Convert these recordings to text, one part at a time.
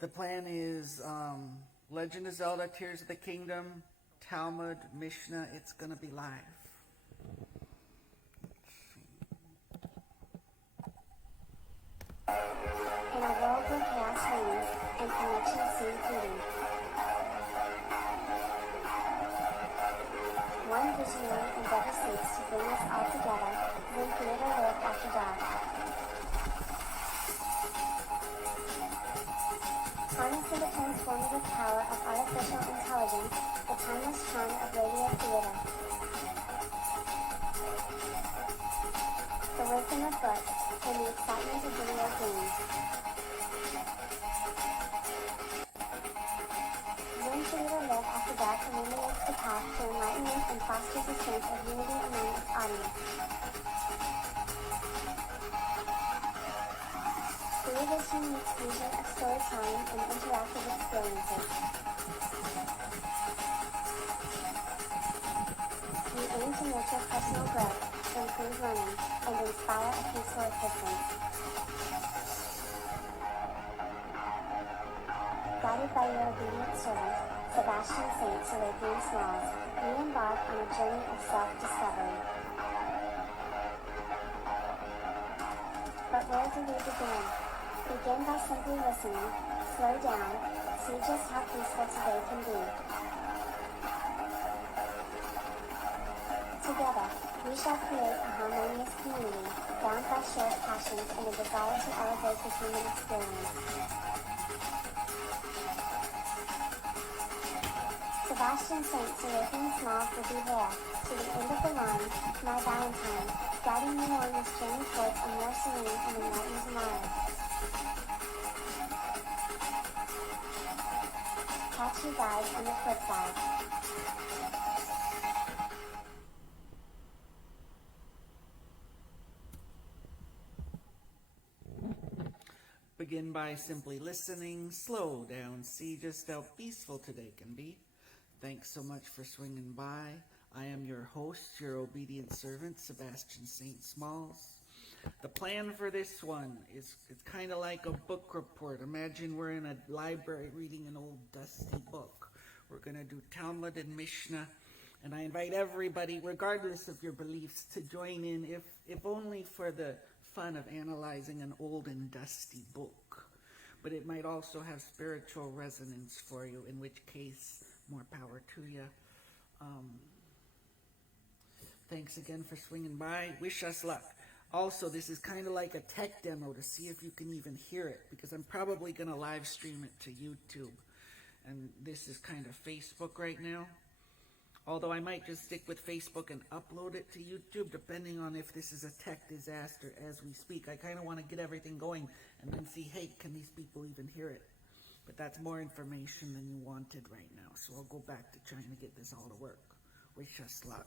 The plan is Legend of Zelda: Tears of the Kingdom, Talmud, Mishnah. It's going to be live. In a world where chaos reigns and connections seem fleeting, one visionary endeavor seeks to bring us all together. Then Theater Live After Dark. Harnessing the transformative power of artificial intelligence, the timeless charm of radio theater. The wisdom of books, and the excitement of video games. Zoom Theater Live After Dark illuminates the path to enlightenment and fosters a sense of unity among its audience. Television meets fusion of storytelling and interactive experiences. We aim to nurture personal growth, improve learning, and inspire a peaceful existence. Guided by your obedient servant, Sebastian Saint Serapian Smalls, we embark on a journey of self-discovery. But where do we begin? Begin by simply listening, slow down, see just how peaceful today can be. Together, we shall create a harmonious community, bound by shared passions and a desire to elevate the human experience. Sebastian Saint Serapian Smalls will be there, to the end of the line, my Valentine, guiding you on this journey towards a more serene and enlightened tomorrow. Catch you guys on the flip side. Begin by simply listening, slow down, see just how peaceful today can be. Thanks so much for swinging by. I am your host, your obedient servant, Sebastian Saint Smalls. The plan for this one is it's kind of like a book report. Imagine we're in a library reading an old dusty book. We're going to do Talmud and Mishnah, and I invite everybody, regardless of your beliefs, to join in, if only for the fun of analyzing an old and dusty book. But it might also have spiritual resonance for you, in which case, more power to you. Thanks again for swinging by. Wish us luck. Also, this is kind of like a tech demo to see if you can even hear it, because I'm probably going to live stream it to YouTube. And this is kind of Facebook right now. Although I might just stick with Facebook and upload it to YouTube, depending on if this is a tech disaster as we speak. I kind of want to get everything going and then see, hey, can these people even hear it? But that's more information than you wanted right now. So I'll go back to trying to get this all to work. Wish us luck.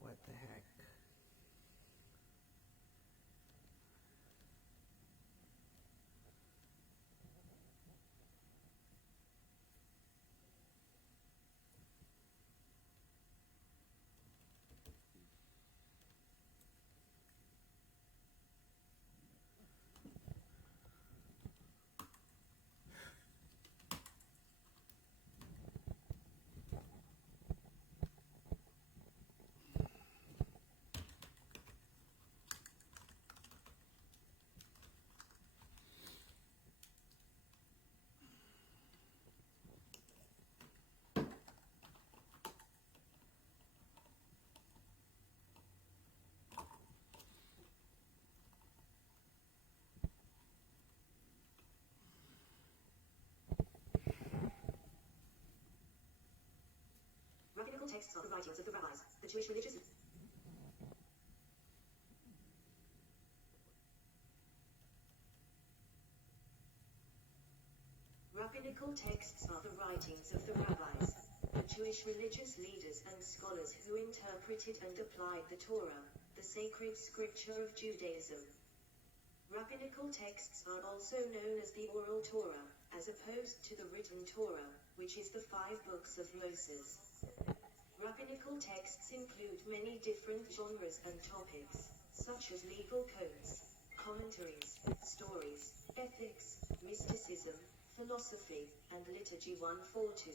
What the heck? Rabbinical texts are the writings of the rabbis, the Jewish religious. Rabbinical texts are the writings of the rabbis, the Jewish religious leaders and scholars who interpreted and applied the Torah, the sacred scripture of Judaism. Rabbinical texts are also known as the oral Torah, as opposed to the written Torah, which is the 5 books of Moses. Rabbinical texts include many different genres and topics, such as legal codes, commentaries, stories, ethics, mysticism, philosophy, and liturgy 142.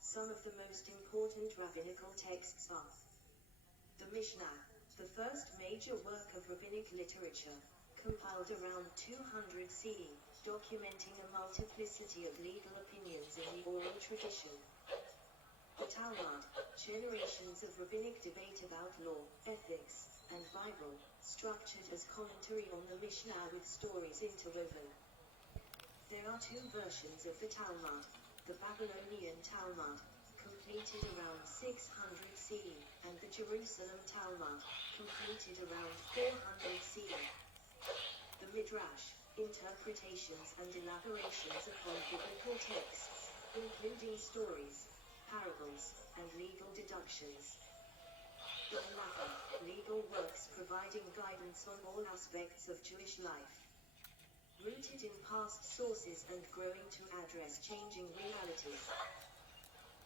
Some of the most important rabbinical texts are the Mishnah, the first major work of rabbinic literature, compiled around 200 CE, documenting a multiplicity of legal opinions in the oral tradition. The Talmud, generations of rabbinic debate about law, ethics, and Bible, structured as commentary on the Mishnah with stories interwoven. There are 2 versions of the Talmud, the Babylonian Talmud, completed around 600 CE, and the Jerusalem Talmud, completed around 400 CE. The Midrash, interpretations and elaborations upon biblical texts, including stories, parables, and legal deductions. The Halacha, legal works providing guidance on all aspects of Jewish life. Rooted in past sources and growing to address changing realities.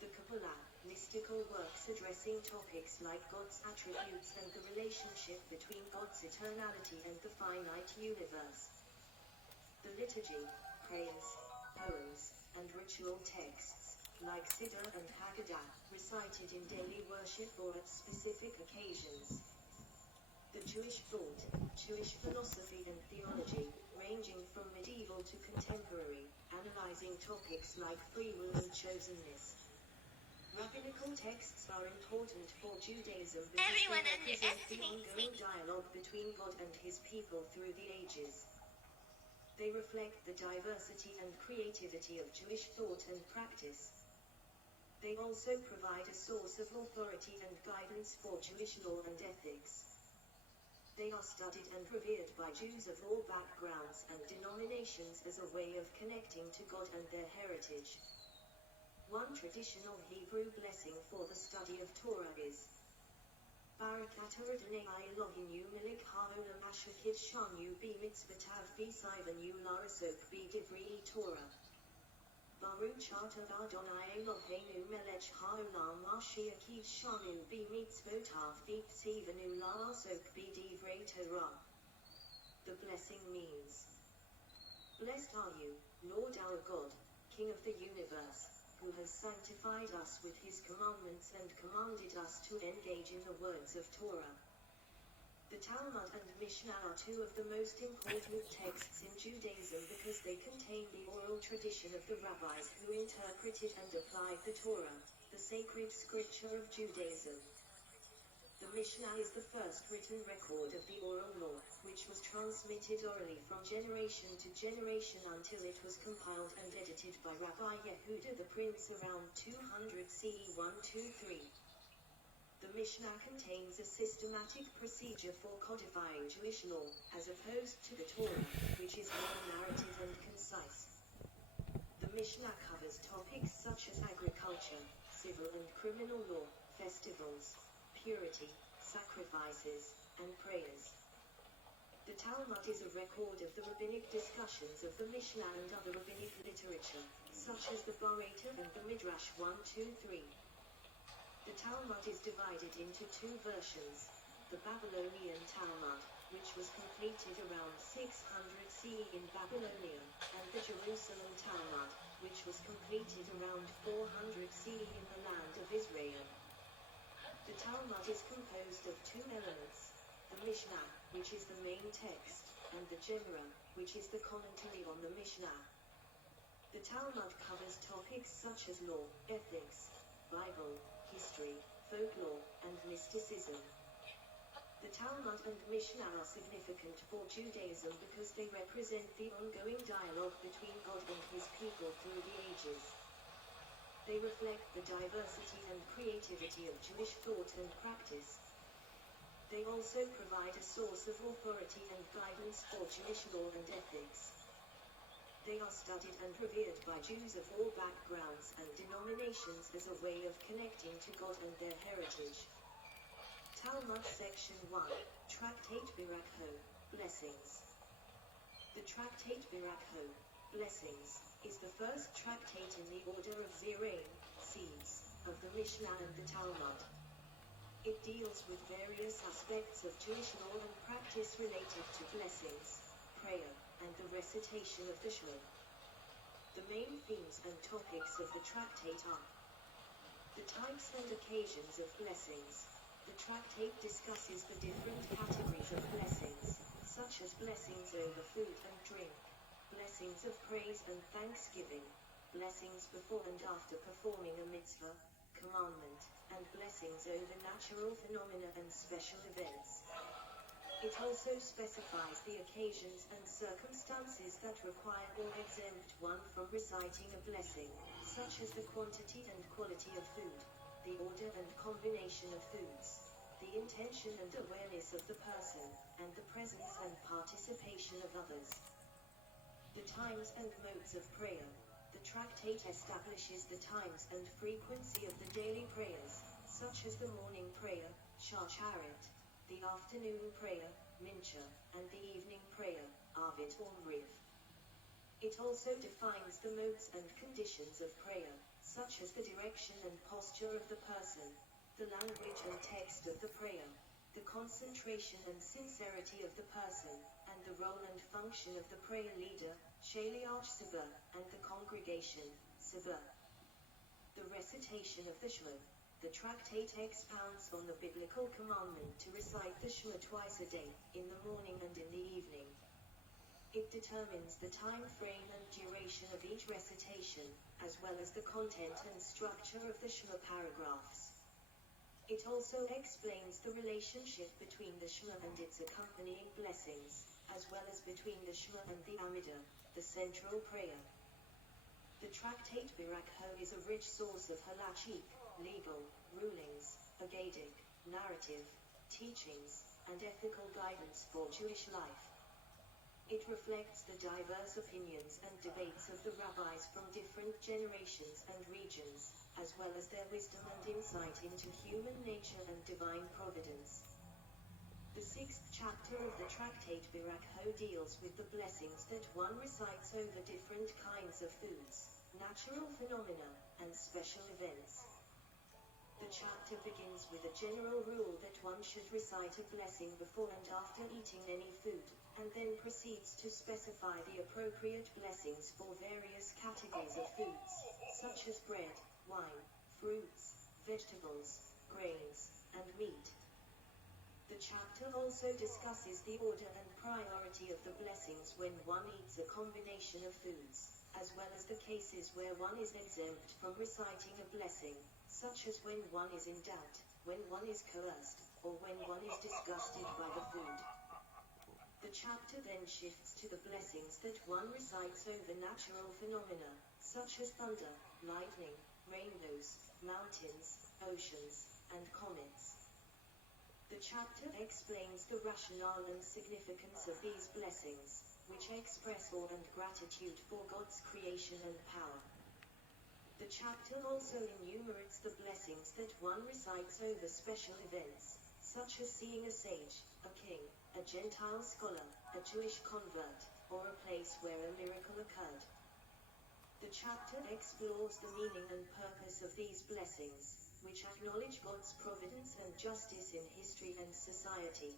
The Kabbalah, mystical works addressing topics like God's attributes and the relationship between God's eternality and the finite universe. The liturgy, prayers, poems, and ritual texts, like Siddur and Haggadah, recited in daily worship or at specific occasions. The Jewish thought, Jewish philosophy and theology, ranging from medieval to contemporary, analyzing topics like free will and chosenness. Rabbinical texts are important for Judaism because Everyone they represent the underestimates ongoing me. dialogue between God and his people through the ages. They reflect the diversity and creativity of Jewish thought and practice. They also provide a source of authority and guidance for Jewish law and ethics. They are studied and revered by Jews of all backgrounds and denominations as a way of connecting to God and their heritage. One traditional Hebrew blessing for the study of Torah is Barakat Adonai Eloheinu melech haolam asher kidshanu b'mitzvotav v'sivanu la'asok b'divrei Torah. Baruch atah Adonai Eloheinu melech haolam asher kidshanu b'mitzvotav v'sivanu la'asok b'divrei Torah. The blessing means, Blessed are you, Lord our God, King of the universe, who has sanctified us with his commandments and commanded us to engage in the words of Torah. The Talmud and Mishnah are 2 of the most important texts in Judaism because they contain the oral tradition of the rabbis who interpreted and applied the Torah, the sacred scripture of Judaism. The Mishnah is the first written record of the oral law, which was transmitted orally from generation to generation until it was compiled and edited by Rabbi Yehuda the Prince around 200 CE 123. The Mishnah contains a systematic procedure for codifying Jewish law, as opposed to the Torah, which is more narrative and concise. The Mishnah covers topics such as agriculture, civil and criminal law, festivals, purity, sacrifices, and prayers. The Talmud is a record of the rabbinic discussions of the Mishnah and other rabbinic literature, such as the Baraita and the Midrash 1, 2, 3. The Talmud is divided into 2 versions, the Babylonian Talmud, which was completed around 600 CE in Babylonia, and the Jerusalem Talmud, which was completed around 400 CE in the land of Israel. The Talmud is composed of 2 elements, the Mishnah, which is the main text, and the Gemara, which is the commentary on the Mishnah. The Talmud covers topics such as law, ethics, Bible, history, folklore, and mysticism. The Talmud and Mishnah are significant for Judaism because they represent the ongoing dialogue between God and his people through the ages. They reflect the diversity and creativity of Jewish thought and practice. They also provide a source of authority and guidance for Jewish law and ethics. They are studied and revered by Jews of all backgrounds and denominations as a way of connecting to God and their heritage. Talmud Section 1, Tractate Birakho, Blessings. The Tractate Birakho, Blessings, is the first tractate in the order of Zeraim, seeds, of the Mishnah and the Talmud. It deals with various aspects of Jewish law and practice related to blessings, prayer, and the recitation of the Shema. The main themes and topics of the tractate are the types and occasions of blessings. The tractate discusses the different categories of blessings, such as blessings over food and drink, blessings of praise and thanksgiving, blessings before and after performing a mitzvah, commandment, and blessings over natural phenomena and special events. It also specifies the occasions and circumstances that require or exempt one from reciting a blessing, such as the quantity and quality of food, the order and combination of foods, the intention and awareness of the person, and the presence and participation of others. The times and modes of prayer. The tractate establishes the times and frequency of the daily prayers, such as the morning prayer, Shacharit, the afternoon prayer, Mincha, and the evening prayer, Arvit or Mriv. It also defines the modes and conditions of prayer, such as the direction and posture of the person, the language and text of the prayer, the concentration and sincerity of the person, and the role and function of the prayer leader, Shaliach Sabah, and the congregation, Sabah. The recitation of the Shema. The tractate expounds on the biblical commandment to recite the Shema twice a day, in the morning and in the evening. It determines the time frame and duration of each recitation, as well as the content and structure of the Shema paragraphs. It also explains the relationship between the Shema and its accompanying blessings, as well as between the Shema and the Amidah, the central prayer. The tractate Birakho is a rich source of halachic, legal, rulings, agadic, narrative, teachings, and ethical guidance for Jewish life. It reflects the diverse opinions and debates of the rabbis from different generations and regions, as well as their wisdom and insight into human nature and divine providence. The 6th chapter of the tractate Birakho deals with the blessings that one recites over different kinds of foods, natural phenomena, and special events. The chapter begins with a general rule that one should recite a blessing before and after eating any food, and then proceeds to specify the appropriate blessings for various categories of foods, such as bread, wine, fruits, vegetables, grains, and meat. The chapter also discusses the order and priority of the blessings when one eats a combination of foods, as well as the cases where one is exempt from reciting a blessing, such as when one is in doubt, when one is coerced, or when one is disgusted by the food. The chapter then shifts to the blessings that one recites over natural phenomena, such as thunder, lightning, rainbows, mountains, oceans, and comets. The chapter explains the rationale and significance of these blessings, which express awe and gratitude for God's creation and power. The chapter also enumerates the blessings that one recites over special events, such as seeing a sage, a king, a Gentile scholar, a Jewish convert, or a place where a miracle occurred. The chapter explores the meaning and purpose of these blessings, which acknowledge God's providence and justice in history and society.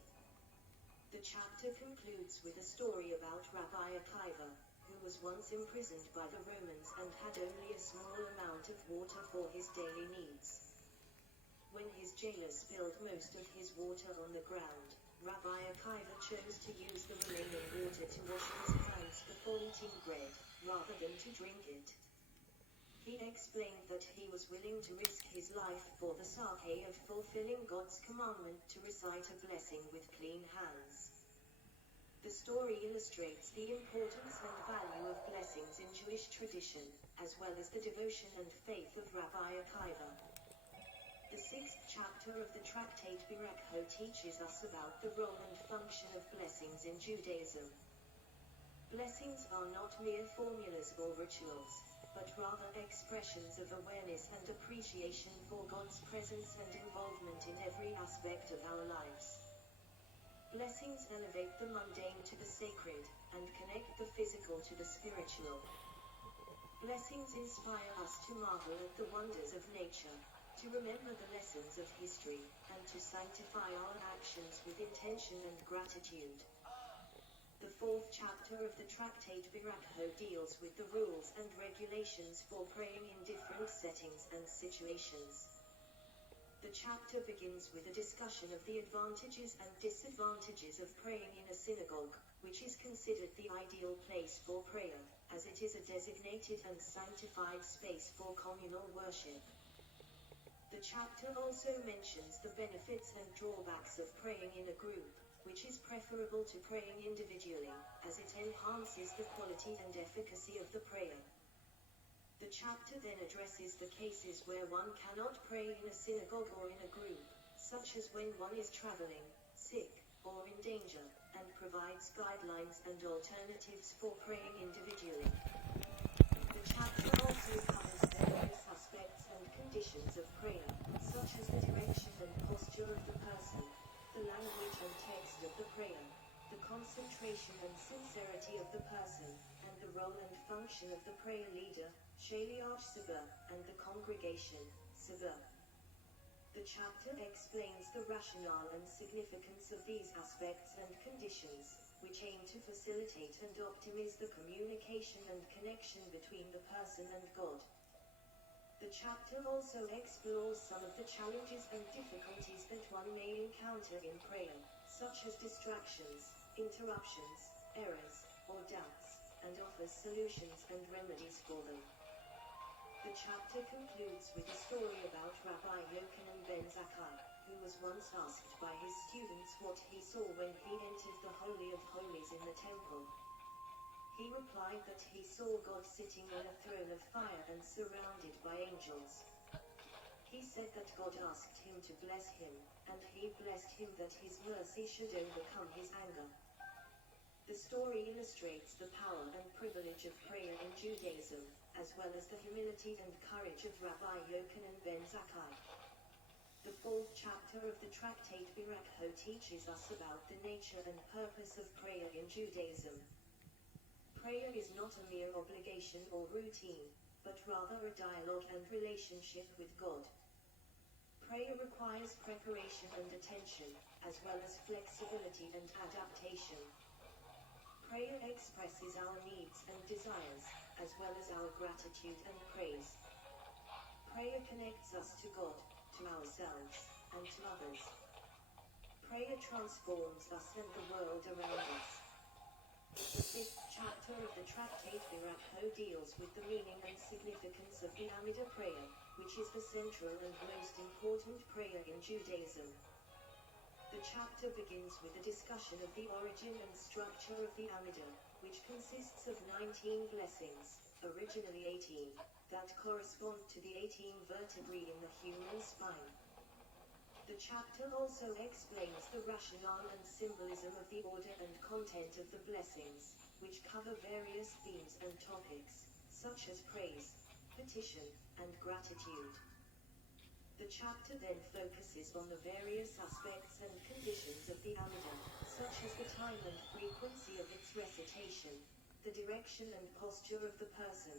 The chapter concludes with a story about Rabbi Akiva, who was once imprisoned by the Romans and had only a small amount of water for his daily needs. When his jailer spilled most of his water on the ground, Rabbi Akiva chose to use the remaining water to wash his hands before eating bread, rather than to drink it. He explained that he was willing to risk his life for the sake of fulfilling God's commandment to recite a blessing with clean hands. The story illustrates the importance and value of blessings in Jewish tradition, as well as the devotion and faith of Rabbi Akiva. The 6th chapter of the tractate Birakho teaches us about the role and function of blessings in Judaism. Blessings are not mere formulas or rituals, but rather expressions of awareness and appreciation for God's presence and involvement in every aspect of our lives. Blessings elevate the mundane to the sacred, and connect the physical to the spiritual. Blessings inspire us to marvel at the wonders of nature, to remember the lessons of history, and to sanctify our actions with intention and gratitude. The fourth chapter of the tractate Barakah deals with the rules and regulations for praying in different settings and situations. The chapter begins with a discussion of the advantages and disadvantages of praying in a synagogue, which is considered the ideal place for prayer, as it is a designated and sanctified space for communal worship. The chapter also mentions the benefits and drawbacks of praying in a group, which is preferable to praying individually, as it enhances the quality and efficacy of the prayer. The chapter then addresses the cases where one cannot pray in a synagogue or in a group, such as when one is traveling, sick, or in danger, and provides guidelines and alternatives for praying individually. The chapter also covers various aspects and conditions of prayer, such as the direction and posture of the person, the language and text of the prayer, the concentration and sincerity of the person, and the role and function of the prayer leader, Shaliach Sabah, and the congregation, Sabah. The chapter explains the rationale and significance of these aspects and conditions, which aim to facilitate and optimize the communication and connection between the person and God. The chapter also explores some of the challenges and difficulties that one may encounter in prayer, such as distractions, interruptions, errors, or doubts, and offers solutions and remedies for them. The chapter concludes with a story about Rabbi Yochanan ben Zakkai, who was once asked by his students what he saw when he entered the Holy of Holies in the temple. He replied that he saw God sitting on a throne of fire and surrounded by angels. He said that God asked him to bless him, and he blessed him that his mercy should overcome his anger. The story illustrates the power and privilege of prayer in Judaism, as well as the humility and courage of Rabbi Yochanan ben Zakkai. The fourth chapter of the tractate Barakah teaches us about the nature and purpose of prayer in Judaism. Prayer is not a mere obligation or routine, but rather a dialogue and relationship with God. Prayer requires preparation and attention, as well as flexibility and adaptation. Prayer expresses our needs and desires, as well as our gratitude and praise. Prayer connects us to God, to ourselves, and to others. Prayer transforms us and the world around us. The fifth chapter of the tractate Barakah deals with the meaning and significance of the Amidah prayer, which is the central and most important prayer in Judaism. The chapter begins with a discussion of the origin and structure of the Amidah, which consists of 19 blessings, originally 18, that correspond to the 18 vertebrae in the human spine. The chapter also explains the rationale and symbolism of the order and content of the blessings, which cover various themes and topics, such as praise, petition, and gratitude. The chapter then focuses on the various aspects and conditions of the Amidah, such as the time and frequency of its recitation, the direction and posture of the person,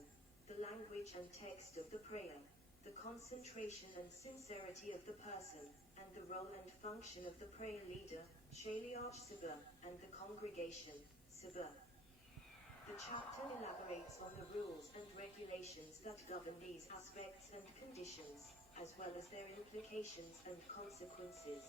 the language and text of the prayer, the concentration and sincerity of the person, and the role and function of the prayer leader, Shaliach Sabah, and the congregation, Sabah. The chapter elaborates on the rules and regulations that govern these aspects and conditions, as well as their implications and consequences.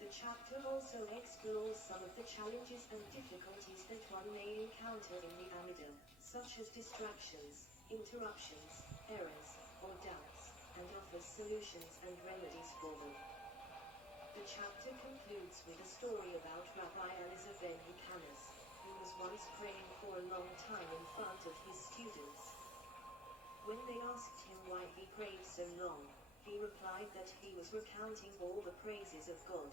The chapter also explores some of the challenges and difficulties that one may encounter in the Amidah, such as distractions, interruptions, errors, or doubts, and offers solutions and remedies for them. The chapter concludes with a story about Rabbi Eliezer ben Hikanas, who was once praying for a long time in front of his students. When they asked him why he prayed so long, he replied that he was recounting all the praises of God.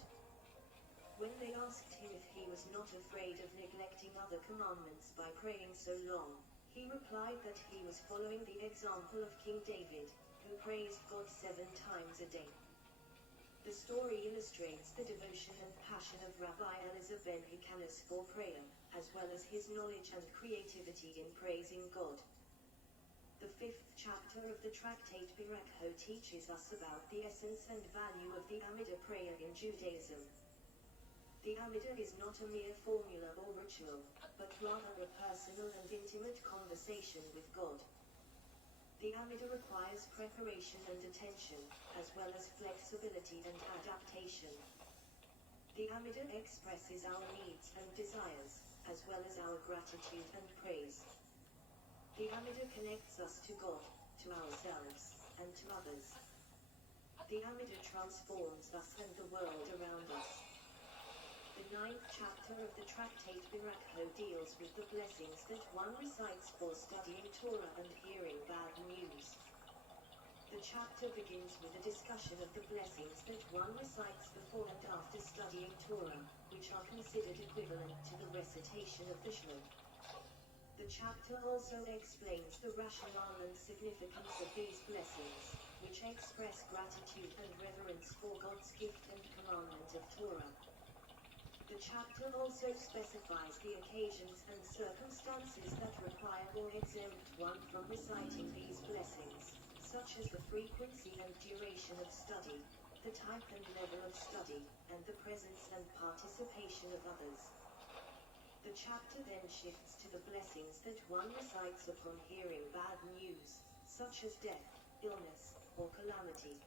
When they asked him if he was not afraid of neglecting other commandments by praying so long, he replied that he was following the example of King David, who praised God 7 times a day. The story illustrates the devotion and passion of Rabbi Eliezer ben Hyrcanus for prayer, as well as his knowledge and creativity in praising God. The 5th chapter of the tractate Berakho teaches us about the essence and value of the Amidah prayer in Judaism. The Amidah is not a mere formula or ritual, but rather a personal and intimate conversation with God. The Amidah requires preparation and attention, as well as flexibility and adaptation. The Amidah expresses our needs and desires, as well as our gratitude and praise. The Amidah connects us to God, to ourselves, and to others. The Amidah transforms us and the world around us. The 9th chapter of the tractate Berakho deals with the blessings that one recites for studying Torah and hearing bad news. The chapter begins with a discussion of the blessings that one recites before and after studying Torah, which are considered equivalent to the recitation of the Shema. The chapter also explains the rationale and significance of these blessings, which express gratitude and reverence for God's gift and commandment of Torah. The chapter also specifies the occasions and circumstances that require or exempt one from reciting these blessings, such as the frequency and duration of study, the type and level of study, and the presence and participation of others. The chapter then shifts to the blessings that one recites upon hearing bad news, such as death, illness, or calamity.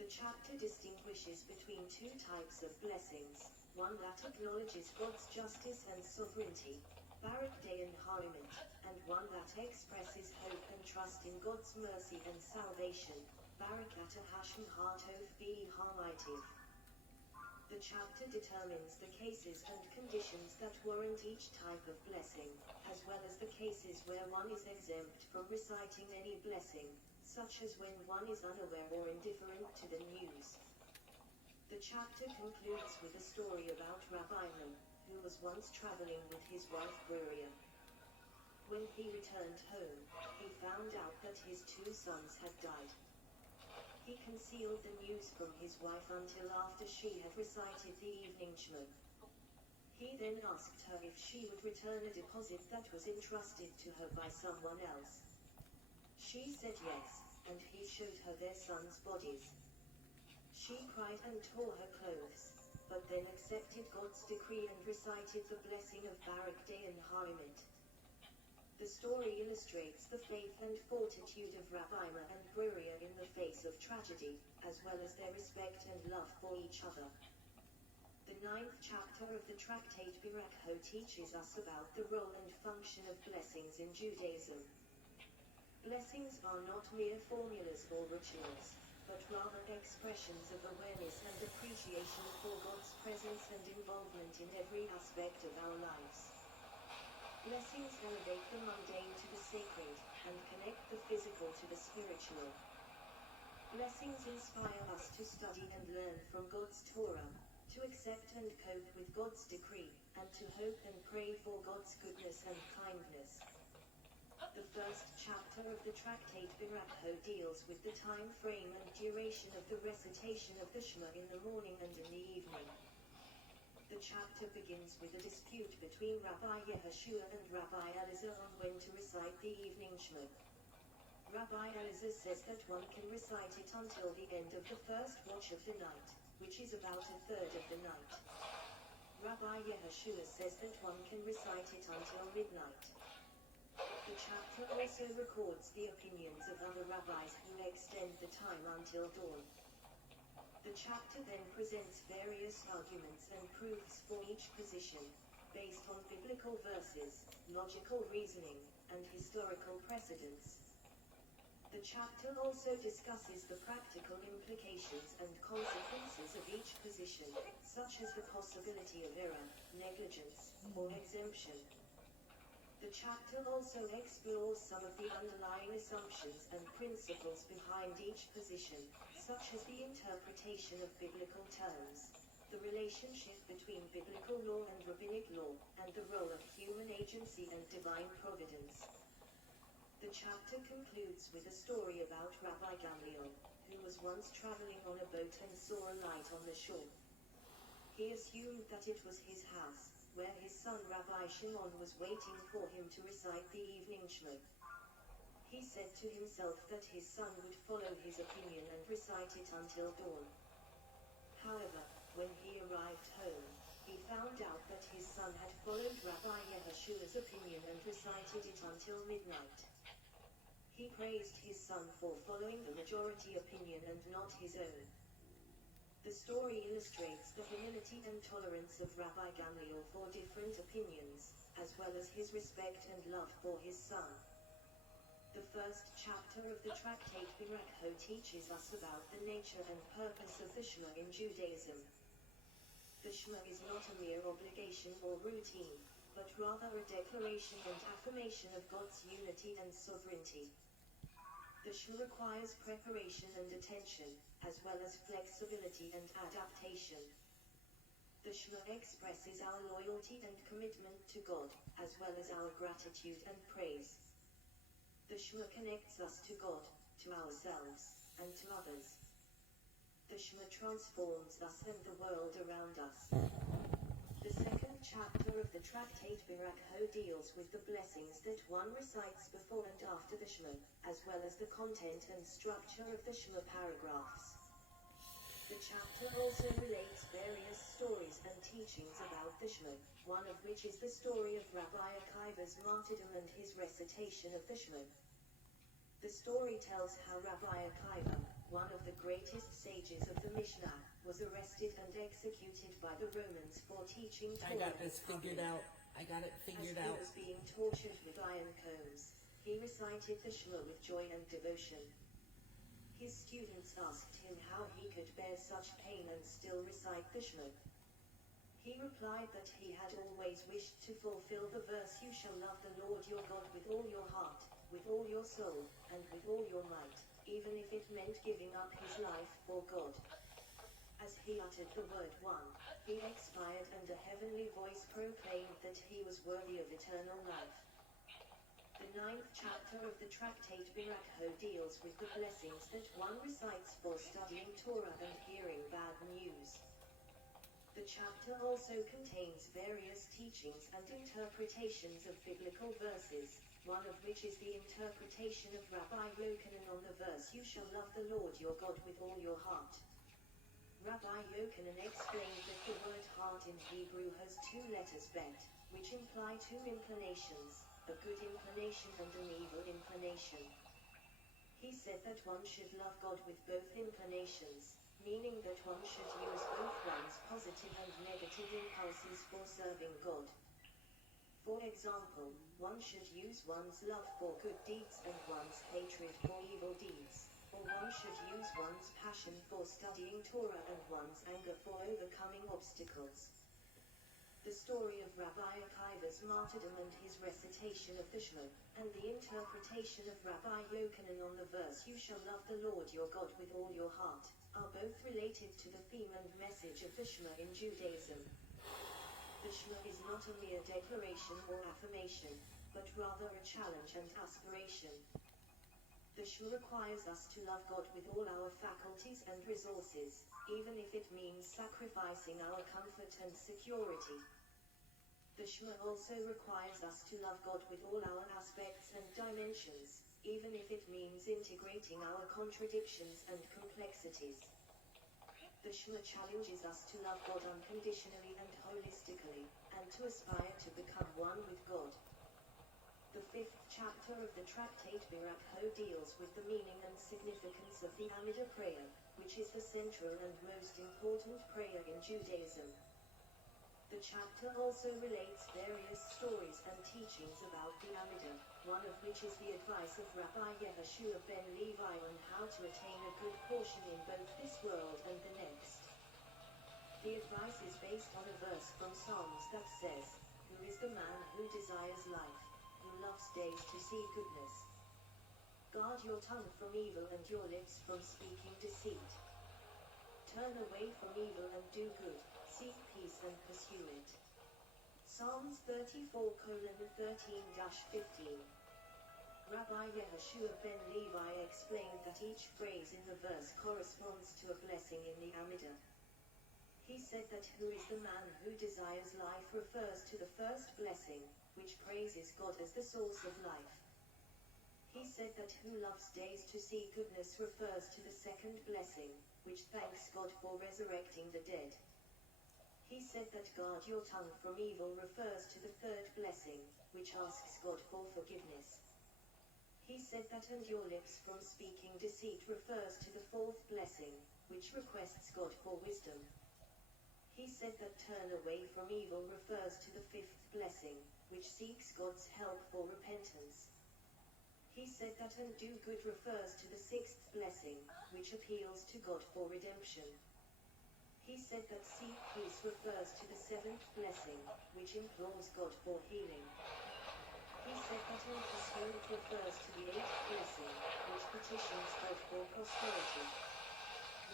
The chapter distinguishes between 2 types of blessings, one that acknowledges God's justice and sovereignty, Barak Dayan Harimet, and one that expresses hope and trust in God's mercy and salvation, Barak Ata Hashem Hartov Bi Harmitiv. The chapter determines the cases and conditions that warrant each type of blessing, as well as the cases where one is exempt from reciting any blessing, such as when one is unaware or indifferent to the news. The chapter concludes with a story about Rabbi Ham, who was once traveling with his wife Beria. When he returned home, he found out that his 2 sons had died. He concealed the news from his wife until after she had recited the evening Shema. He then asked her if she would return a deposit that was entrusted to her by someone else. She said yes, and he showed her their sons' bodies. She cried and tore her clothes, but then accepted God's decree and recited the blessing of Barak Dayan Harimet. The story illustrates the faith and fortitude of Rabbi Ma and Beria in the face of tragedy, as well as their respect and love for each other. The 9th chapter of the tractate Berakho teaches us about the role and function of blessings in Judaism. Blessings are not mere formulas or rituals, but rather expressions of awareness and appreciation for God's presence and involvement in every aspect of our lives. Blessings elevate the mundane to the sacred, and connect the physical to the spiritual. Blessings inspire us to study and learn from God's Torah, to accept and cope with God's decree, and to hope and pray for God's goodness and kindness. The 1st chapter of the tractate Berakho deals with the time frame and duration of the recitation of the Shema in the morning and in the evening. The chapter begins with a dispute between Rabbi Yehoshua and Rabbi Eliezer on when to recite the evening Shema. Rabbi Eliezer says that one can recite it until the end of the first watch of the night, which is about a third of the night. Rabbi Yehoshua says that one can recite it until midnight. The chapter also records the opinions of other rabbis who extend the time until dawn. The chapter then presents various arguments and proofs for each position, based on biblical verses, logical reasoning, and historical precedents. The chapter also discusses the practical implications and consequences of each position, such as the possibility of error, negligence, or exemption. The chapter also explores some of the underlying assumptions and principles behind each position, such as the interpretation of biblical terms, the relationship between biblical law and rabbinic law, and the role of human agency and divine providence. The chapter concludes with a story about Rabbi Gamliel, who was once traveling on a boat and saw a light on the shore. He assumed that it was his house, where his son Rabbi Shimon was waiting for him to recite the evening Shema. He said to himself that his son would follow his opinion and recite it until dawn. However, when he arrived home, he found out that his son had followed Rabbi Yehoshua's opinion and recited it until midnight. He praised his son for following the majority opinion and not his own. The story illustrates the humility and tolerance of Rabbi Gamliel for different opinions, as well as his respect and love for his son. The first chapter of the tractate Berakho teaches us about the nature and purpose of the Shema in Judaism. The Shema is not a mere obligation or routine, but rather a declaration and affirmation of God's unity and sovereignty. The Shema requires preparation and attention, as well as flexibility and adaptation. The Shema expresses our loyalty and commitment to God, as well as our gratitude and praise. The Shema connects us to God, to ourselves, and to others. The Shema transforms us and the world around us. The second chapter of the tractate Berakho deals with the blessings that one recites before and after the Shema, as well as the content and structure of the Shema paragraphs. The chapter also relates various stories and teachings about the Shema, one of which is the story of Rabbi Akiva's martyrdom and his recitation of the Shema. The story tells how Rabbi Akiva, one of the greatest sages of the Mishnah, was arrested and executed by the Romans for teaching Torah. I got this figured out. I got it figured out. As he was being tortured with iron combs, he recited the Shema with joy and devotion. His students asked him how he could bear such pain and still recite the Shema. He replied that he had always wished to fulfill the verse, "You shall love the Lord your God with all your heart, with all your soul, and with all your might, even if it meant giving up his life for God." As he uttered the word one, he expired and a heavenly voice proclaimed that he was worthy of eternal life. The ninth chapter of the tractate Berakho deals with the blessings that one recites for studying Torah and hearing bad news. The chapter also contains various teachings and interpretations of biblical verses, one of which is the interpretation of Rabbi Yochanan on the verse, "You shall love the Lord your God with all your heart." Rabbi Yochanan explained that the word heart in Hebrew has two letters bet, which imply two inclinations, a good inclination and an evil inclination. He said that one should love God with both inclinations, meaning that one should use both one's positive and negative impulses for serving God. For example, one should use one's love for good deeds and one's hatred for evil deeds. Or one should use one's passion for studying Torah and one's anger for overcoming obstacles. The story of Rabbi Akiva's martyrdom and his recitation of the Shema, and the interpretation of Rabbi Yochanan on the verse, "You shall love the Lord your God with all your heart," are both related to the theme and message of the Shema in Judaism. The Shema is not a mere declaration or affirmation, but rather a challenge and aspiration. The Shema requires us to love God with all our faculties and resources, even if it means sacrificing our comfort and security. The Shema also requires us to love God with all our aspects and dimensions, even if it means integrating our contradictions and complexities. The Shema challenges us to love God unconditionally and holistically, and to aspire to become one with God. The fifth chapter of the tractate Berakho deals with the meaning and significance of the Amidah prayer, which is the central and most important prayer in Judaism. The chapter also relates various stories and teachings about the Amidah, one of which is the advice of Rabbi Yehoshua ben Levi on how to attain a good portion in both this world and the next. The advice is based on a verse from Psalms that says, "Who is the man who desires life, who loves days to see goodness? Guard your tongue from evil and your lips from speaking deceit. Turn away from evil and do good, seek peace and pursue it. Psalms 34:13-15. Rabbi Yehoshua ben Levi explained that each phrase in the verse corresponds to a blessing in the Amidah. He said that who is the man who desires life refers to the first blessing, which praises God as the source of life. He said that who loves days to see goodness refers to the second blessing, which thanks God for resurrecting the dead. He said that guard your tongue from evil refers to the third blessing, which asks God for forgiveness. He said that and your lips from speaking deceit refers to the fourth blessing, which requests God for wisdom. He said that turn away from evil refers to the fifth blessing, which seeks God's help for repentance. He said that and do good refers to the sixth blessing, which appeals to God for redemption. He said that seek peace refers to the seventh blessing, which implores God for healing. He said that and pursue it refers to the eighth blessing, which petitions God for prosperity.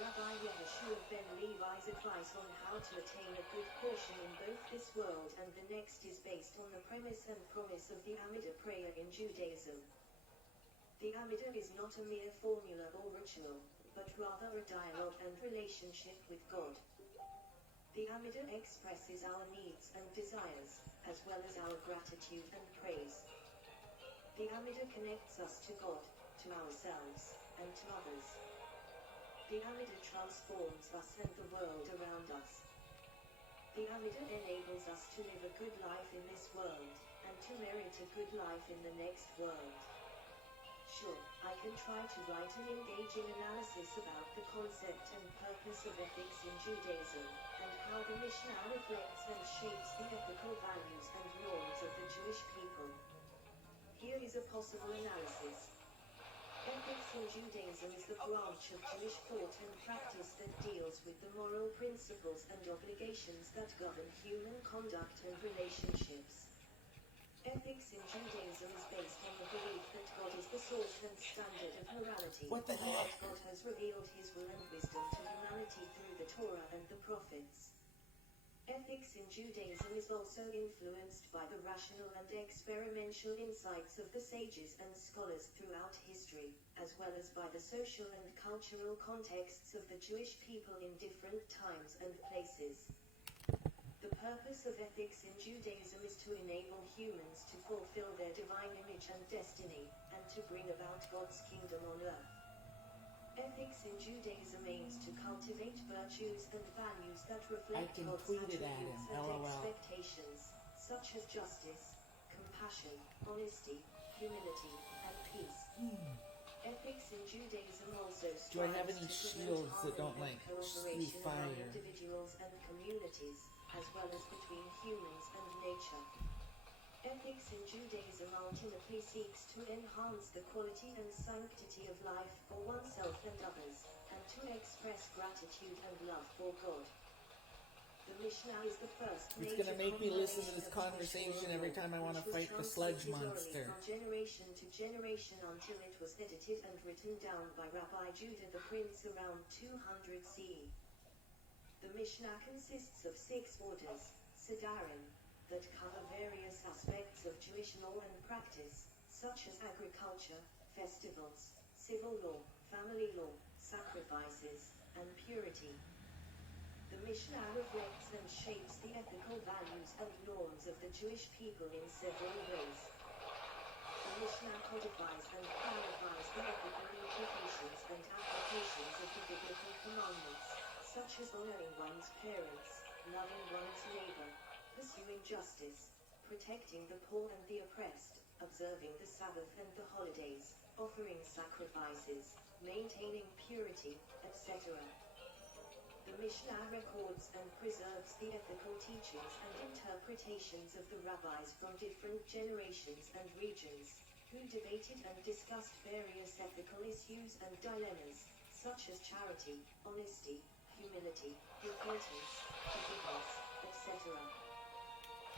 Rabbi Yehoshua ben Levi's advice on how to attain a good portion in both this world and the next is based on the premise and promise of the Amidah prayer in Judaism. The Amidah is not a mere formula or ritual, but rather a dialogue and relationship with God. The Amidah expresses our needs and desires, as well as our gratitude and praise. The Amidah connects us to God, to ourselves, and to others. The Amidah transforms us and the world around us. The Amidah enables us to live a good life in this world, and to merit a good life in the next world. Sure, I can try to write an engaging analysis about the concept and purpose of ethics in Judaism, and how the Mishnah reflects and shapes the ethical values and norms of the Jewish people. Here is a possible analysis. Ethics in Judaism is the branch of Jewish thought and practice that deals with the moral principles and obligations that govern human conduct and relationships. Ethics in Judaism is based on the belief that God is the source and standard of morality, What the and heck? that God has revealed His will and wisdom to humanity through the Torah and the prophets. Ethics in Judaism is also influenced by the rational and experimental insights of the sages and scholars throughout history, as well as by the social and cultural contexts of the Jewish people in different times and places. The purpose of ethics in Judaism is to enable humans to fulfill their divine image and destiny, and to bring about God's kingdom on earth. Ethics in Judaism aims to cultivate virtues and values that reflect can God's tweet it at attributes him, and LOL. expectations, such as justice, compassion, honesty, humility, and peace. Ethics in Judaism also Do I have strives any to promote shields that harmony don't, and like, cooperation spew among fire? individuals and communities, as well as between humans and nature. Ethics in Judaism ultimately seeks to enhance the quality and sanctity of life for oneself and others, and to express gratitude and love for God. The Mishnah is the first It's major gonna make me listen to compilation this of Jewish conversation oral every law, time I want to which was fight the sludge transmitted orally monster. from generation to generation until it was edited and written down by Rabbi Judah the Prince around 200 CE. The Mishnah consists of 6 orders, Sedarim, that cover various aspects of Jewish law and practice, such as agriculture, festivals, civil law, family law, sacrifices, and purity. The Mishnah reflects and shapes the ethical values and norms of the Jewish people in several ways. The Mishnah codifies and clarifies the ethical implications and applications of the biblical commandments, such as honoring one's parents, loving one's neighbor, pursuing justice, protecting the poor and the oppressed, observing the Sabbath and the holidays, offering sacrifices, maintaining purity, etc. The Mishnah records and preserves the ethical teachings and interpretations of the rabbis from different generations and regions, who debated and discussed various ethical issues and dilemmas, such as charity, honesty, humility, repentance, forgiveness, etc.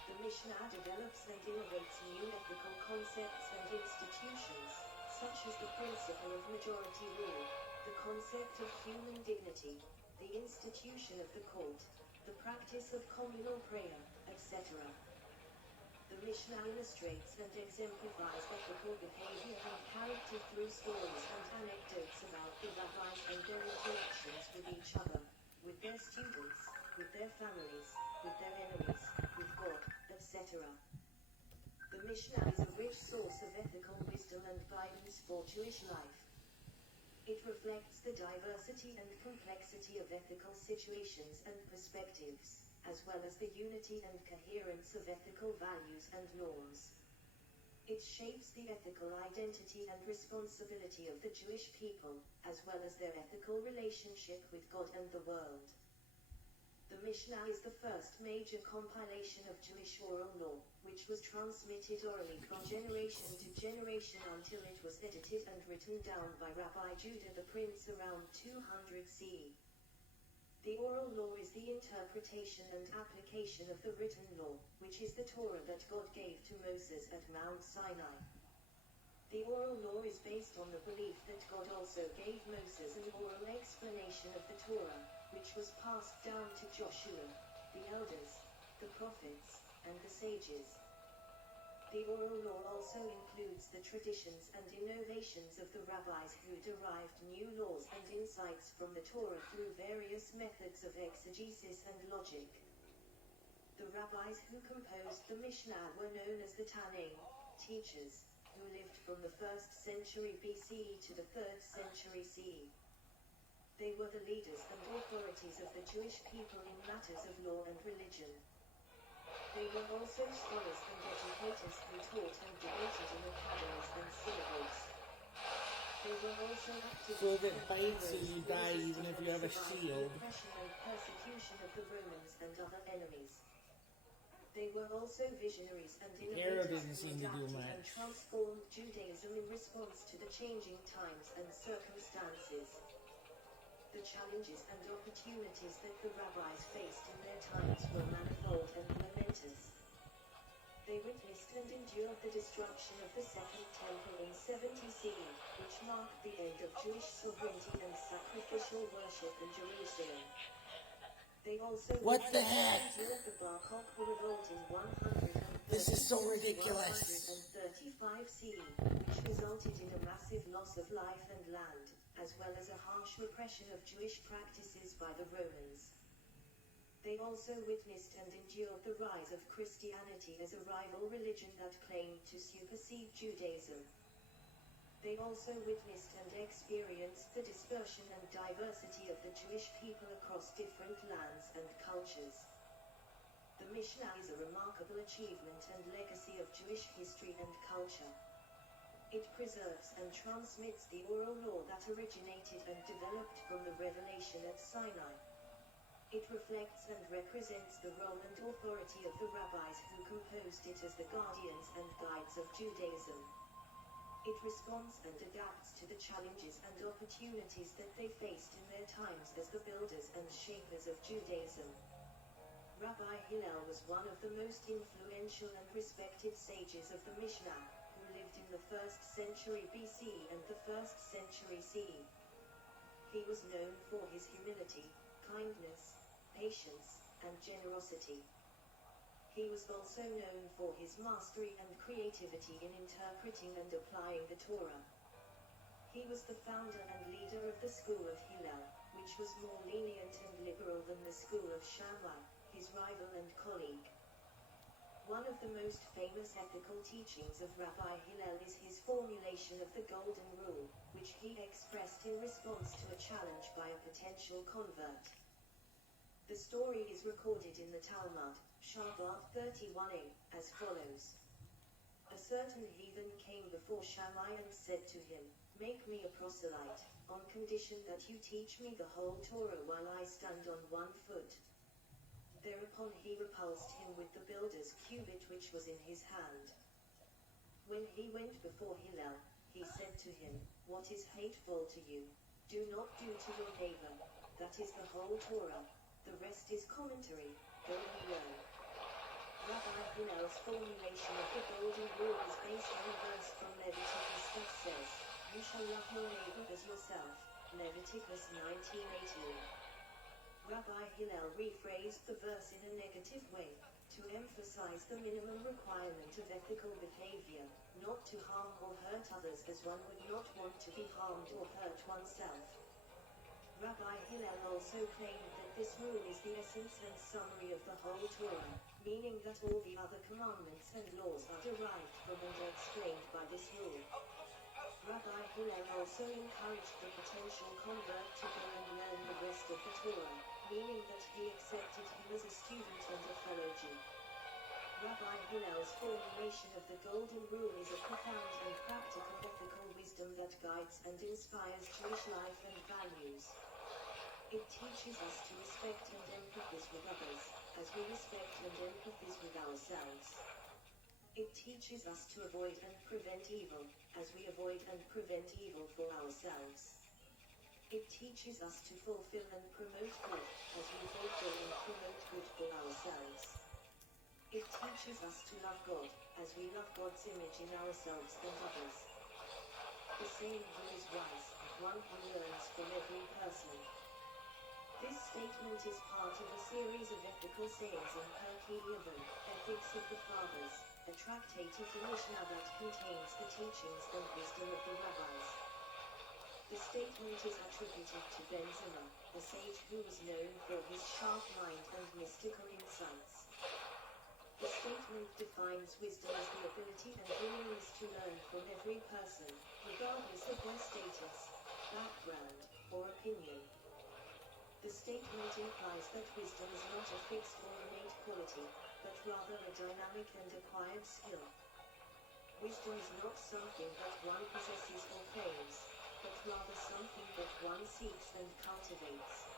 The Mishnah develops and innovates new ethical concepts and institutions, such as the principle of majority rule, the concept of human dignity, the institution of the court, the practice of communal prayer, etc. The Mishnah illustrates and exemplifies ethical behavior and character through stories and anecdotes about the rabbis and their interactions with each other, with their students, with their families, with their enemies, with God, etc. The Mishnah is a rich source of ethical wisdom and guidance for Jewish life. It reflects the diversity and complexity of ethical situations and perspectives, as well as the unity and coherence of ethical values and norms. It shapes the ethical identity and responsibility of the Jewish people, as well as their ethical relationship with God and the world. The Mishnah is the first major compilation of Jewish oral law, which was transmitted orally from generation to generation until it was edited and written down by Rabbi Judah the Prince around 200 CE. The oral law is the interpretation and application of the written law, which is the Torah that God gave to Moses at Mount Sinai. The oral law is based on the belief that God also gave Moses an oral explanation of the Torah, which was passed down to Joshua, the elders, the prophets, and the sages. The oral law also includes the traditions and innovations of the rabbis who derived new laws and insights from the Torah through various methods of exegesis and logic. The rabbis who composed the Mishnah were known as the Tannaim, teachers, who lived from the 1st century BCE to the 3rd century CE. They were the leaders and authorities of the Jewish people in matters of law and religion. They were also scholars and educators who taught and debated in academies and synagogues. They were also active So if it bites you, you die even if you have a shield. oppression and persecution of the Romans and other enemies. They were also visionaries and Arrow innovators didn't who seem to do adapted and much. transformed Judaism in response to the changing times and circumstances. The challenges and opportunities that the rabbis faced in their times were manifold and momentous. They witnessed and endured the destruction of the Second Temple in 70 CE, which marked the end of Jewish sovereignty and sacrificial worship in Jerusalem. They also What the heck? endured the Bar Kokhba revolt in 130 This is so to ridiculous. 135 CE, which resulted in a massive loss of life and land, as well as a harsh repression of Jewish practices by the Romans. They also witnessed and endured the rise of Christianity as a rival religion that claimed to supersede Judaism. They also witnessed and experienced the dispersion and diversity of the Jewish people across different lands and cultures. The Mishnah is a remarkable achievement and legacy of Jewish history and culture. It preserves and transmits the oral law that originated and developed from the revelation at Sinai. It reflects and represents the role and authority of the rabbis who composed it as the guardians and guides of Judaism. It responds and adapts to the challenges and opportunities that they faced in their times as the builders and shapers of Judaism. Rabbi Hillel was one of the most influential and respected sages of the Mishnah, who lived in the 1st century BC and the 1st century CE. He was known for his humility, kindness, patience, and generosity. He was also known for his mastery and creativity in interpreting and applying the Torah. He was the founder and leader of the school of Hillel, which was more lenient and liberal than the school of Shammai, his rival and colleague. One of the most famous ethical teachings of Rabbi Hillel is his formulation of the Golden Rule, which he expressed in response to a challenge by a potential convert. The story is recorded in the Talmud, Shabbat 31a, as follows. A certain heathen came before Shammai and said to him, "Make me a proselyte, on condition that you teach me the whole Torah while I stand on one foot." Thereupon he repulsed him with the builder's cubit which was in his hand. When he went before Hillel, he said to him, "What is hateful to you? Do not do to your neighbor. That is the whole Torah. The rest is commentary. Go and learn." Rabbi Hillel's formulation of the Golden Rule is based on a verse from Leviticus that says, "You shall love your neighbor as yourself." Leviticus 19:18. Rabbi Hillel rephrased the verse in a negative way, to emphasize the minimum requirement of ethical behavior, not to harm or hurt others as one would not want to be harmed or hurt oneself. Rabbi Hillel also claimed that this rule is the essence and summary of the whole Torah, meaning that all the other commandments and laws are derived from and explained by this rule. Rabbi Hillel also encouraged the potential convert to go and learn the rest of the Torah, meaning that he accepted him as a student and a fellow Jew. Rabbi Hillel's formulation of the Golden Rule is a profound and practical ethical wisdom that guides and inspires Jewish life and values. It teaches us to respect and empathize with others, as we respect and empathize with ourselves. It teaches us to avoid and prevent evil, as we avoid and prevent evil for ourselves. It teaches us to fulfill and promote good, as we fulfill and promote good for ourselves. It teaches us to love God, as we love God's image in ourselves and others. The saying who is wise, one who learns from every person. This statement is part of a series of ethical sayings in Pirkei Avot, Ethics of the Fathers, a tractate of the Mishnah that contains the teachings and wisdom of the rabbis. The statement is attributed to Ben Zimmer, a sage who was known for his sharp mind and mystical insights. The statement defines wisdom as the ability and willingness to learn from every person, regardless of their status, background, or opinion. The statement implies that wisdom is not a fixed or innate quality, but rather a dynamic and acquired skill. Wisdom is not something that one possesses or claims, but rather something that one seeks and cultivates.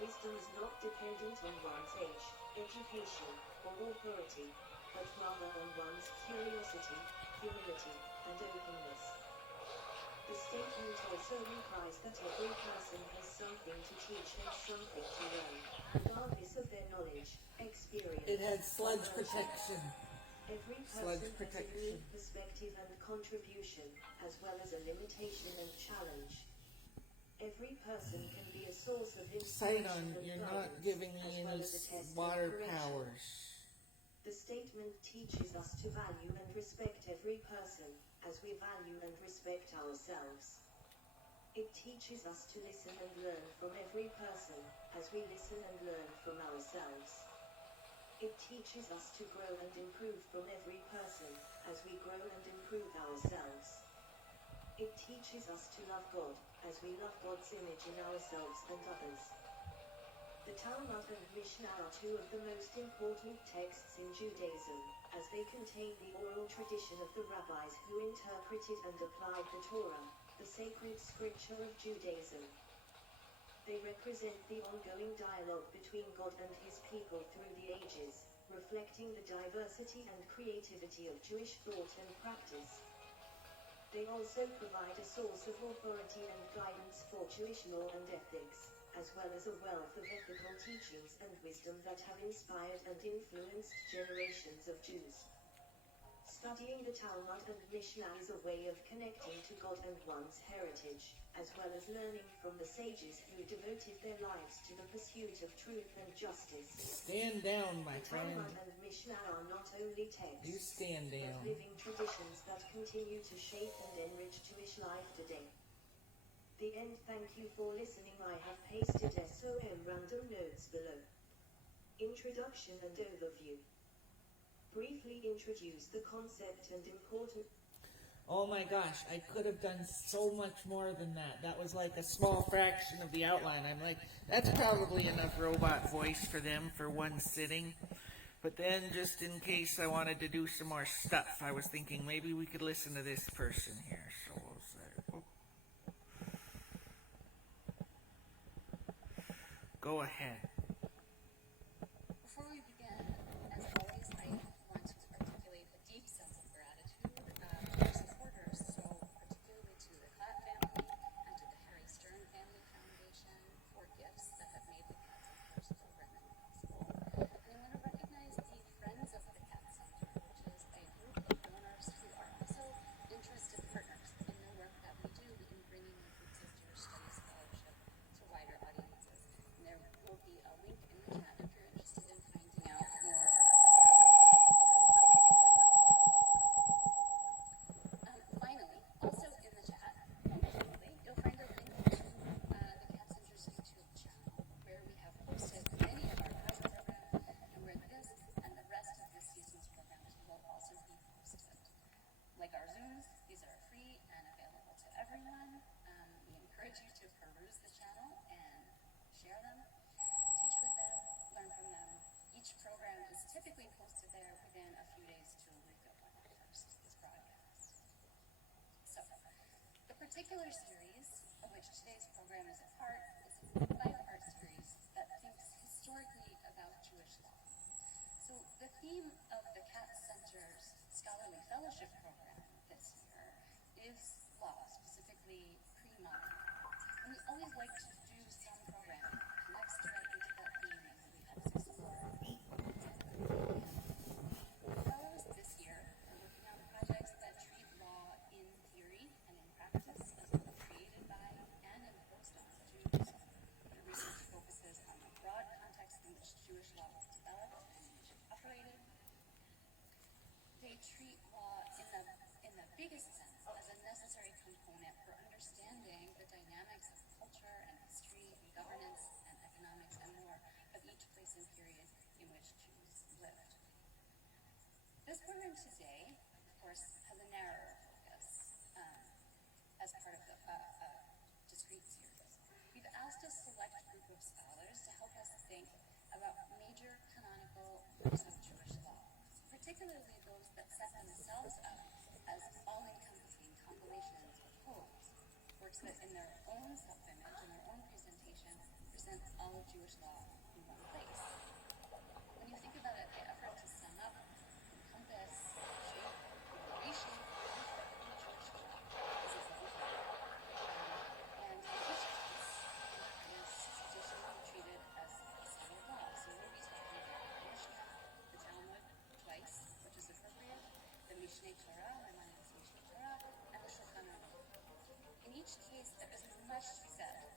Wisdom is not dependent on one's age, education, or authority, but rather on one's curiosity, humility, and openness. The statement also implies that every person has something to teach and something to learn, regardless of their knowledge, experience. It had sludge or version. protection. Every Sludge person has a protection. unique perspective and contribution, as well as a limitation and challenge. Every person can be a source of inspiration Sidon, and you're not guidance, giving as me well any as a test of water correction. powers. The statement teaches us to value and respect every person, as we value and respect ourselves. It teaches us to listen and learn from every person, as we listen and learn from ourselves. It teaches us to grow and improve from every person, as we grow and improve ourselves. It teaches us to love God, as we love God's image in ourselves and others. The Talmud and Mishnah are two of the most important texts in Judaism, as they contain the oral tradition of the rabbis who interpreted and applied the Torah, the sacred scripture of Judaism. They represent the ongoing dialogue between God and his people through the ages, reflecting the diversity and creativity of Jewish thought and practice. They also provide a source of authority and guidance for Jewish law and ethics, as well as a wealth of ethical teachings and wisdom that have inspired and influenced generations of Jews. Studying the Talmud and Mishnah is a way of connecting to God and one's heritage, as well as learning from the sages who devoted their lives to the pursuit of truth and justice. Stand down, my The friend. Talmud and Mishnah are not only texts, You stand but down. living traditions that continue to shape and enrich Jewish life today. The end. Thank you for listening. I have pasted SOM random notes below. Introduction and overview. Briefly introduce the concept and important. Oh my gosh, I could have done so much more than that. That was like a small fraction of the outline. I'm like, that's probably enough robot voice for them for one sitting. But then, just in case I wanted to do some more stuff, I was thinking maybe we could listen to this person here. So we'll say, go ahead. Before we begin, as always, I want to articulate a deep sense of gratitude to our supporters, so particularly to the Klatt family and to the Harry Stern Family Foundation for gifts that have made the Cats and Horse programming possible. And I want to recognize the Friends of the Cat Center, which is a group of donors who are also interested partners in the work that we do in bringing the Food Safety Studies Fellowship to wider audiences. And they're share them, teach with them, learn from them. Each program is typically posted there within a few days to a week of when it first is broadcast. So, the particular series of which today's program is a part is a 5-part series that thinks historically about Jewish law. So the theme of the Katz Center's Scholarly Fellowship program this year is law, specifically pre-modern. And we always like to do some programming that connects directly to that theme, and we have to explore. Fellows this year are working on projects that treat law in theory and in practice as both created by and imposed on Jews. Their research focuses on the broad context in which Jewish law was developed and in which it operated. They treat law in the biggest sense as a necessary component for understanding the dynamics of culture and history and governance and economics and more of each place and period in which Jews lived. This program today, of course, has a narrower focus as part of the discrete series. We've asked a select group of scholars to help us think about major canonical works of Jewish law, particularly those that set themselves up as all-encompassing compilations of poems, works that in their own self-image and their own presentation present all of Jewish law in one place. When you think about it, the effort to sum up, encompass, shape, reshape, and Jewish law is exemplary. And in each case, it is traditionally treated as solid law. So we'll be talking about the Mishnah, the Talmud, twice, which is appropriate, the Mishneh Torah, my mind is Mishneh Torah, and the Shulchan Aruch. In each case, there is much to be said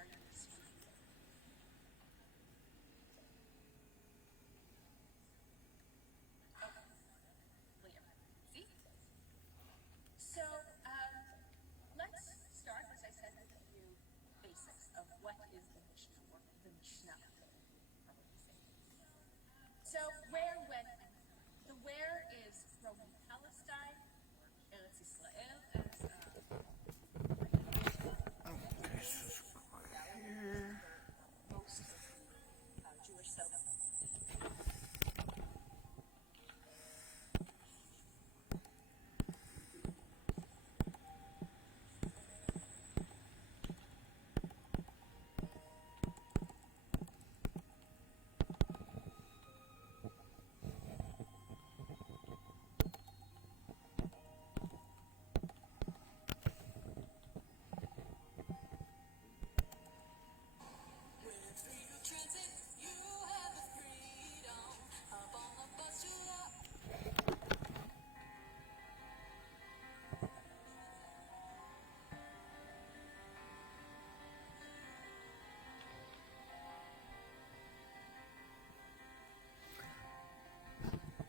starting this week. Okay, Liam, see? So, let's start, as I said, with a few basics of what is the Mishnah, or the Mishnah, probably say. So, where, when, and whom. The where is Roman Palestine, or Eretz Israel, as most of the Jewish settlements.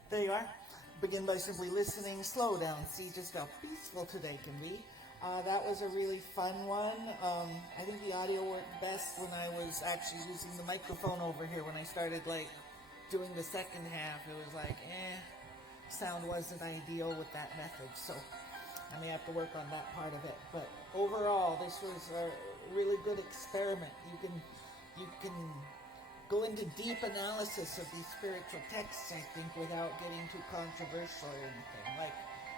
There you are. Begin by simply listening, slow down, see just how peaceful today can be. That was a really fun one. I think the audio worked best when I was actually using the microphone over here. When I started doing the second half, it was sound wasn't ideal with that method. So I may have to work on that part of it. But overall, this was a really good experiment. You can go into deep analysis of these spiritual texts, I think, without getting too controversial or anything.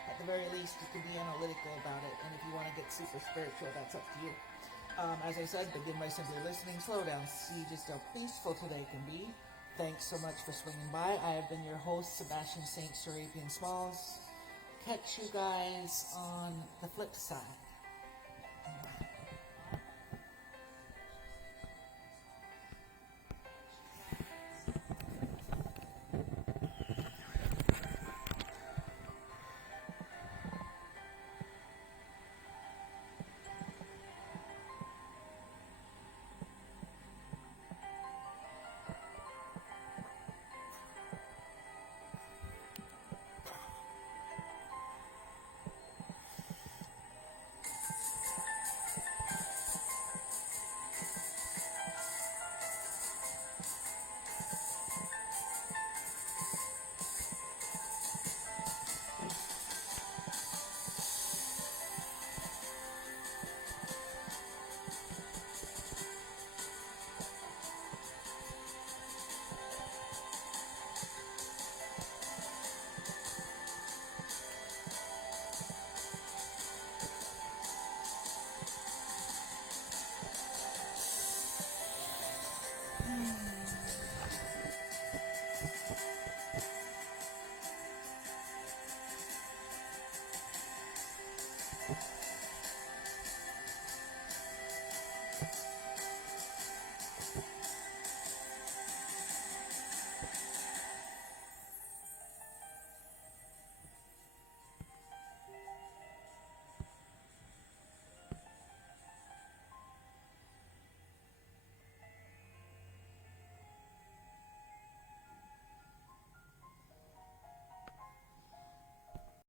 At the very least, you can be analytical about it, and if you want to get super spiritual, that's up to you. As I said, begin by simply listening, slow down, see just how peaceful today can be. Thanks so much for swinging by. I have been your host, Sebastian St. Serapian Smalls. Catch you guys on the flip side.